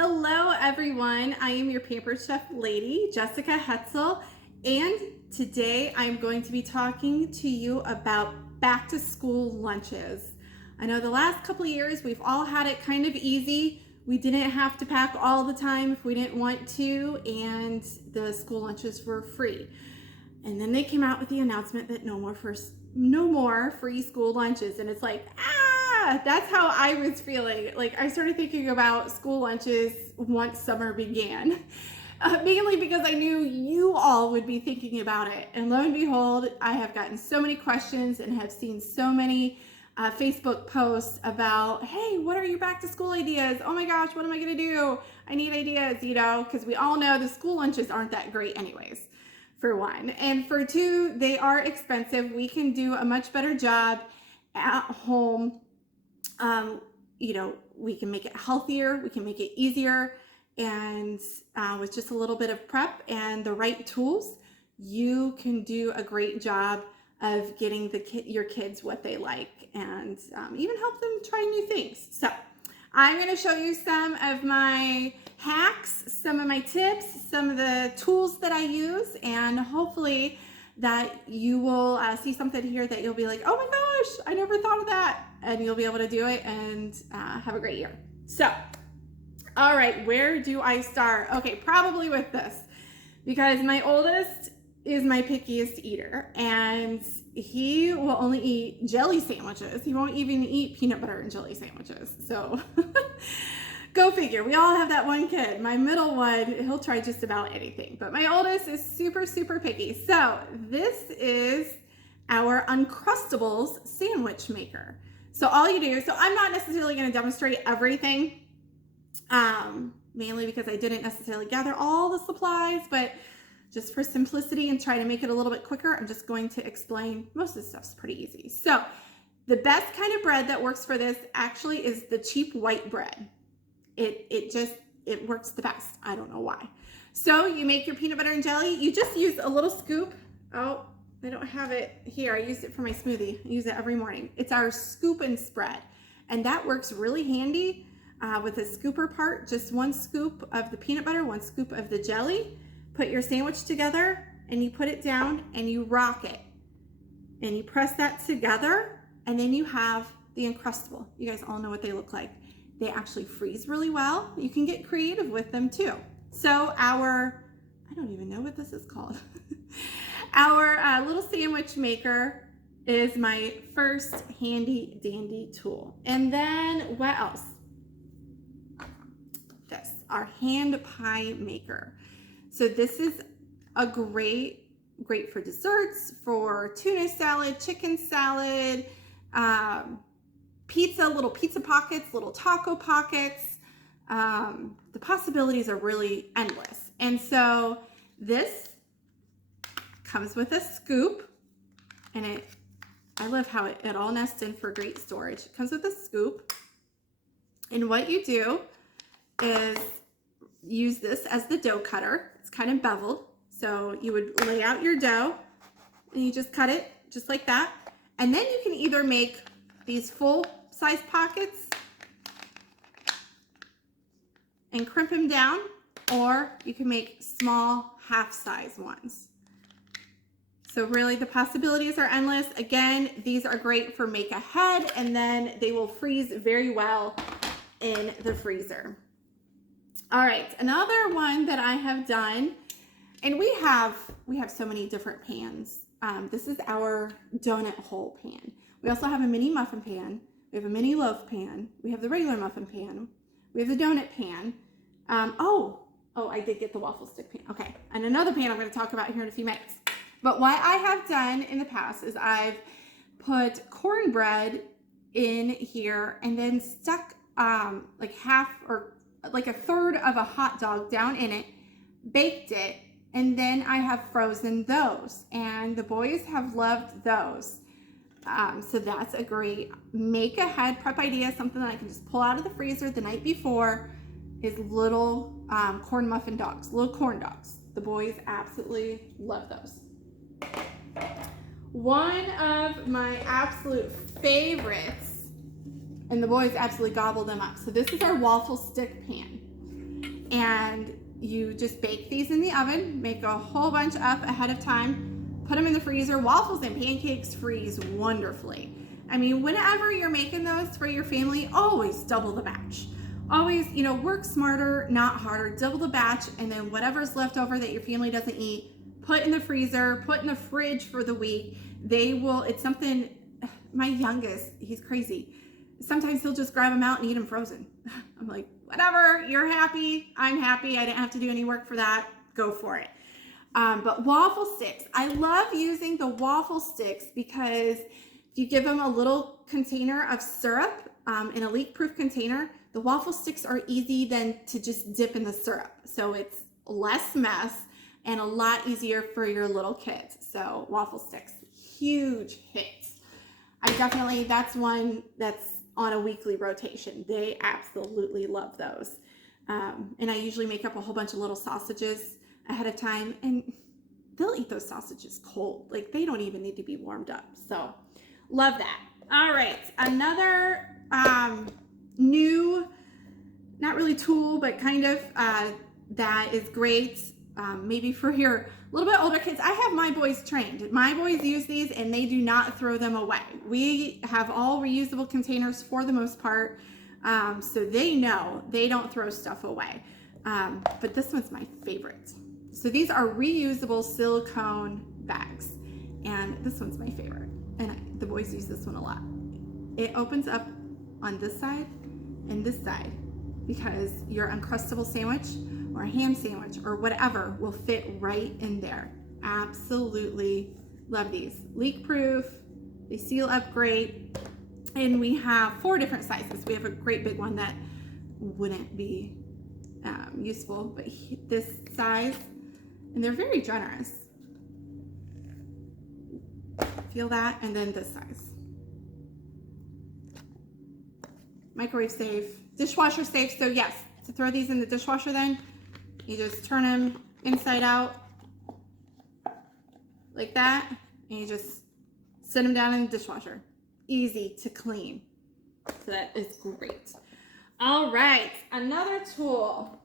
Hello everyone, I am your Pampered Chef lady, Jessica Hetzel, and today I'm going to be talking to you about back to school lunches. I know the last couple of years we've all had it kind of easy. We didn't have to pack all the time if we didn't want to, and the school lunches were free. And then they came out with the announcement that no more free school lunches, and it's like, that's how I was feeling. Like, I started thinking about school lunches once summer began, mainly because I knew you all would be thinking about it. And lo and behold, I have gotten so many questions and have seen so many Facebook posts about, hey, what are your back to school ideas? Oh my gosh, what am I gonna do? I need ideas, because we all know the school lunches aren't that great anyways, for one. And for two, they are expensive. We can do a much better job at home. We can make it healthier, we can make it easier, and with just a little bit of prep and the right tools, you can do a great job of getting your kids what they like, and even help them try new things. So I'm going to show you some of my hacks, some of my tips, some of the tools that I use, and hopefully that you will see something here that you'll be like, oh my gosh, I never thought of that. And you'll be able to do it and have a great year. So, all right, where do I start? Okay, probably with this, because my oldest is my pickiest eater, and he will only eat jelly sandwiches. He won't even eat peanut butter and jelly sandwiches. So go figure. We all have that one kid. My middle one, he'll try just about anything, but my oldest is super, super picky. So this is our Uncrustables sandwich maker. So all you do, so I'm not necessarily going to demonstrate everything, mainly because I didn't necessarily gather all the supplies, but just for simplicity and try to make it a little bit quicker, I'm just going to explain. Most of the stuff's pretty easy. So the best kind of bread that works for this actually is the cheap white bread. It works the best. I don't know why. So you make your peanut butter and jelly. You just use a little scoop. Oh, I don't have it here. I used it for my smoothie. I use it every morning. It's our scoop and spread. And that works really handy with the scooper part. Just one scoop of the peanut butter, one scoop of the jelly. Put your sandwich together and you put it down and you rock it. And you press that together, and then you have the Uncrustable. You guys all know what they look like. They actually freeze really well. You can get creative with them too. So I don't even know what this is called. Our little sandwich maker is my first handy dandy tool. And then what else? This, our hand pie maker. So this is a great for desserts, for tuna salad, chicken salad, pizza, little pizza pockets, little taco pockets. The possibilities are really endless. And so this comes with a scoop, and I love how it all nests in for great storage. It comes with a scoop, and what you do is use this as the dough cutter. It's kind of beveled, so you would lay out your dough and you just cut it just like that, and then you can either make these full size pockets and crimp them down, or you can make small half size ones. So really the possibilities are endless. Again, these are great for make ahead, and then they will freeze very well in the freezer. All right, another one that I have done, and we have so many different pans. This is our donut hole pan. We also have a mini muffin pan. We have a mini loaf pan. We have the regular muffin pan. We have the donut pan. I did get the waffle stick pan. Okay, and another pan I'm going to talk about here in a few minutes. But what I have done in the past is I've put cornbread in here and then stuck like half or like a third of a hot dog down in it, baked it, and then I have frozen those, and the boys have loved those. So that's a great make ahead prep idea, something that I can just pull out of the freezer the night before, is little corn muffin dogs, little corn dogs. The boys absolutely love those. One of my absolute favorites, and the boys absolutely gobble them up. So this is our waffle stick pan. And you just bake these in the oven, make a whole bunch up ahead of time, put them in the freezer. Waffles and pancakes freeze wonderfully. I mean, whenever you're making those for your family, always double the batch. Always, you know, work smarter, not harder. Double the batch, and then whatever's left over that your family doesn't eat, put in the freezer, put in the fridge for the week. They will, it's something, my youngest, he's crazy. Sometimes he'll just grab them out and eat them frozen. I'm like, whatever, you're happy, I'm happy. I didn't have to do any work for that. Go for it. But waffle sticks, I love using the waffle sticks because if you give them a little container of syrup in a leak-proof container, the waffle sticks are easy then to just dip in the syrup. So it's less mess and a lot easier for your little kids. So waffle sticks, huge hits. That's one that's on a weekly rotation. They absolutely love those. And I usually make up a whole bunch of little sausages ahead of time, and they'll eat those sausages cold. Like, they don't even need to be warmed up. So love that. All right, another new, not really tool, but kind of that is great, maybe for your little bit older kids. I have my boys trained. My boys use these and they do not throw them away. We have all reusable containers for the most part, so they know they don't throw stuff away. But this one's my favorite. So these are reusable silicone bags, and this one's my favorite. And the boys use this one a lot. It opens up on this side and this side because your Uncrustable sandwich or a ham sandwich or whatever will fit right in there. Absolutely love these. Leak proof, they seal up great. And we have 4 different sizes. We have a great big one that wouldn't be useful, but this size, and they're very generous. Feel that? And then this size. Microwave safe, dishwasher safe. So yes, to throw these in the dishwasher, then you just turn them inside out like that, and you just set them down in the dishwasher. Easy to clean. So that is great. All right, another tool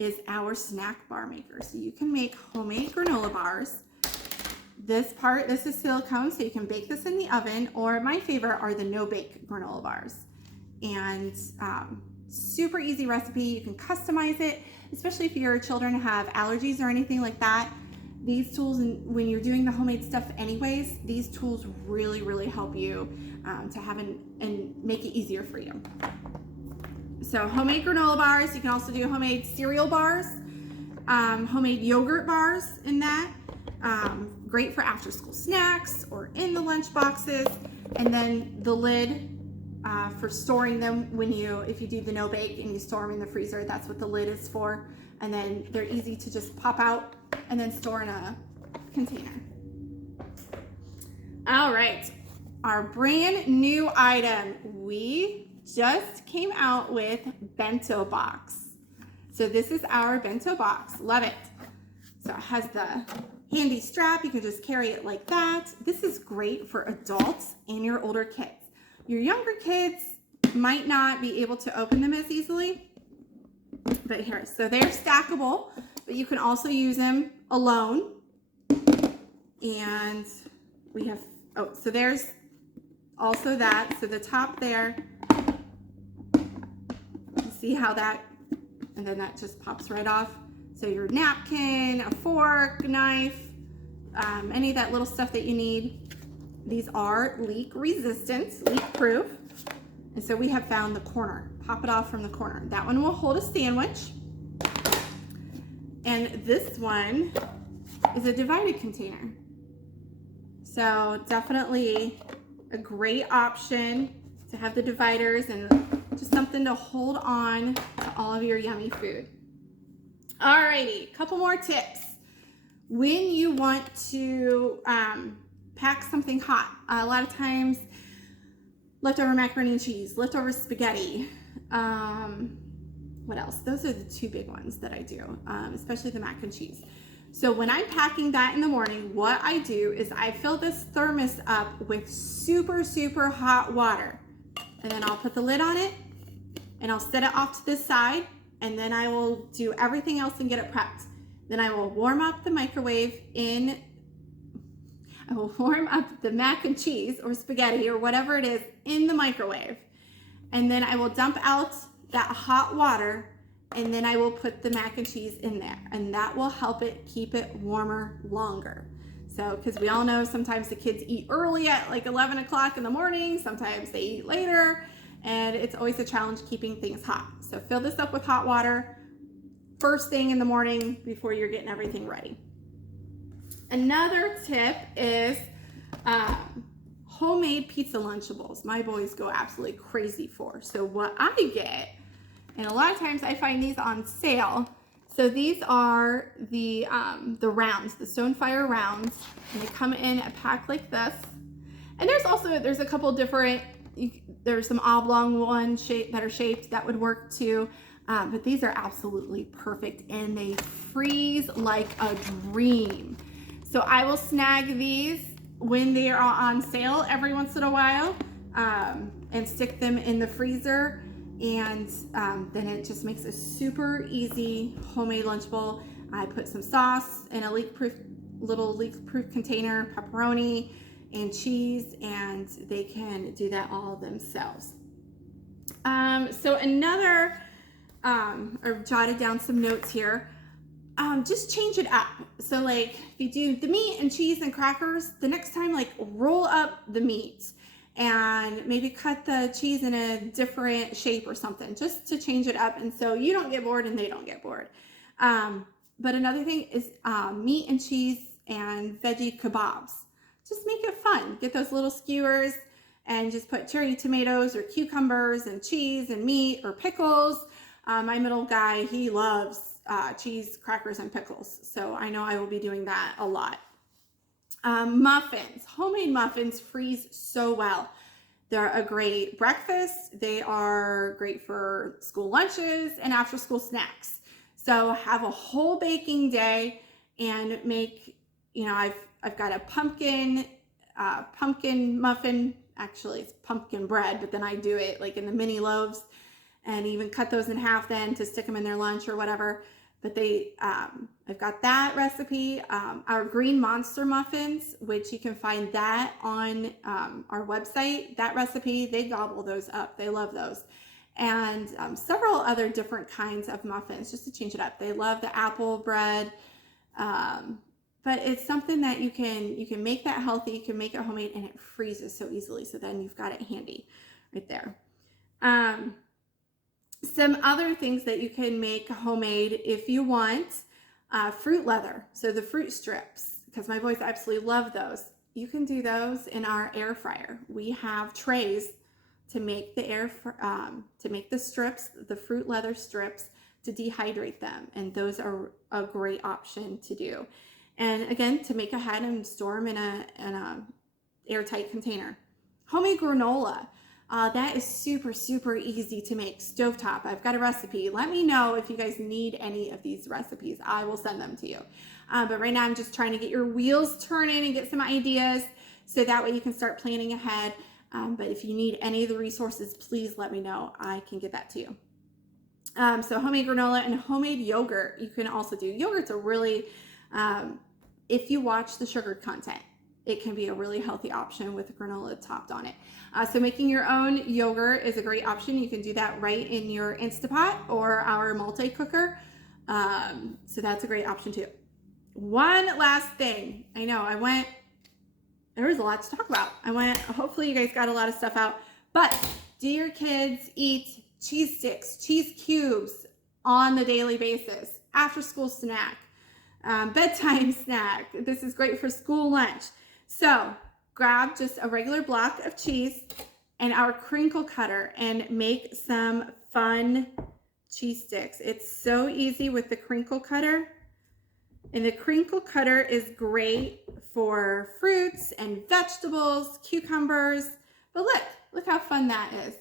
is our snack bar maker. So you can make homemade granola bars. This is silicone, so you can bake this in the oven, or my favorite are the no-bake granola bars. And super easy recipe. You can customize it, especially if your children have allergies or anything like that. These tools, and when you're doing the homemade stuff anyways, these tools really, really help you to have and make it easier for you. So homemade granola bars, you can also do homemade cereal bars, homemade yogurt bars in that. Great for after school snacks or in the lunch boxes. And then the lid for storing them if you do the no bake and you store them in the freezer, that's what the lid is for. And then they're easy to just pop out and then store in a container. All right, our brand new item. We just came out with bento box. So this is our bento box. Love it. So it has the handy strap. You can just carry it like that. This is great for adults and your older kids. Your younger kids might not be able to open them as easily, but here, so they're stackable, but you can also use them alone. And we have, so there's also that. So the top there, you see how that, and then that just pops right off. So your napkin, a fork, knife, any of that little stuff that you need. These are leak resistant, leak proof. And so we have found the corner. Pop it off from the corner. That one will hold a sandwich. And this one is a divided container. So definitely a great option to have the dividers and just something to hold on to all of your yummy food. Alrighty, a couple more tips. When you want to pack something hot, a lot of times leftover macaroni and cheese, leftover spaghetti, what else? Those are the 2 big ones that I do, especially the mac and cheese. So when I'm packing that in the morning, what I do is I fill this thermos up with super, super hot water, and then I'll put the lid on it, and I'll set it off to the side, and then I will do everything else and get it prepped. Then I will warm up the mac and cheese or spaghetti or whatever it is in the microwave. And then I will dump out that hot water, and then I will put the mac and cheese in there, and that will help it keep it warmer longer. So, because we all know sometimes the kids eat early at like 11 o'clock in the morning, sometimes they eat later, and it's always a challenge keeping things hot. So fill this up with hot water first thing in the morning before you're getting everything ready. Another tip is homemade pizza Lunchables. My boys go absolutely crazy for. So what I get, and a lot of times I find these on sale. So these are the rounds, the Stonefire rounds, and they come in a pack like this. And there's a couple different, there's some oblong ones that are shaped that would work too. But these are absolutely perfect, and they freeze like a dream. So I will snag these when they are on sale every once in a while, and stick them in the freezer. And then it just makes a super easy homemade Lunchable. I put some sauce in a little leak-proof container, pepperoni and cheese, and they can do that all themselves. So another, I've jotted down some notes here. Just change it up. So like if you do the meat and cheese and crackers, the next time like roll up the meat and maybe cut the cheese in a different shape or something, just to change it up, and so you don't get bored and they don't get bored. But another thing is meat and cheese and veggie kebabs. Just make it fun. Get those little skewers and just put cherry tomatoes or cucumbers and cheese and meat or pickles. My middle guy, he loves cheese, crackers, and pickles, so I know I will be doing that a lot. Muffins. Homemade muffins freeze so well. They're a great breakfast. They are great for school lunches and after school snacks. So have a whole baking day and make, I've got a pumpkin muffin. Actually, it's pumpkin bread, but then I do it like in the mini loaves, and even cut those in half then to stick them in their lunch or whatever. But I've got that recipe. Our Green Monster muffins, which you can find that on our website, that recipe, they gobble those up. They love those. And several other different kinds of muffins, just to change it up. They love the apple bread. But it's something that you can make that healthy, you can make it homemade, and it freezes so easily. So then you've got it handy right there. Some other things that you can make homemade if you want, fruit leather. So the fruit strips, because my boys absolutely love those. You can do those in our air fryer. We have trays to make the strips, the fruit leather strips, to dehydrate them. And those are a great option to do. And again, to make ahead and store them in a airtight container. Homemade granola. That is super, super easy to make. Stovetop. I've got a recipe. Let me know if you guys need any of these recipes. I will send them to you. But right now I'm just trying to get your wheels turning and get some ideas so that way you can start planning ahead. But if you need any of the resources, please let me know. I can get that to you. So homemade granola and homemade yogurt you can also do. Yogurt's a really, if you watch the sugar content, it can be a really healthy option with granola topped on it. So making your own yogurt is a great option. You can do that right in your Instapot or our multi-cooker. So that's a great option too. One last thing. I know there was a lot to talk about. Hopefully you guys got a lot of stuff out, but do your kids eat cheese sticks, cheese cubes on the daily basis? After school snack, bedtime snack. This is great for school lunch. So grab just a regular block of cheese and our crinkle cutter and make some fun cheese sticks. It's so easy with the crinkle cutter. And the crinkle cutter is great for fruits and vegetables, cucumbers. But look how fun that is.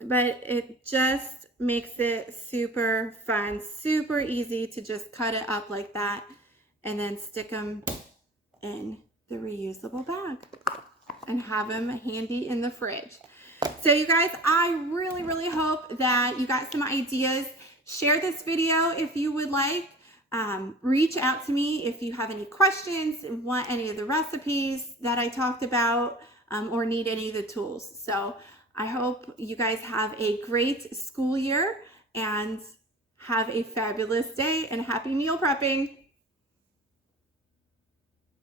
But it just makes it super fun, super easy to just cut it up like that and then stick them in the reusable bag and have them handy in the fridge. So you guys, I really hope that you got some ideas. Share this video if you would like. Reach out to me if you have any questions, want any of the recipes that I talked about, or need any of the tools. So I hope you guys have a great school year and have a fabulous day, and happy meal prepping.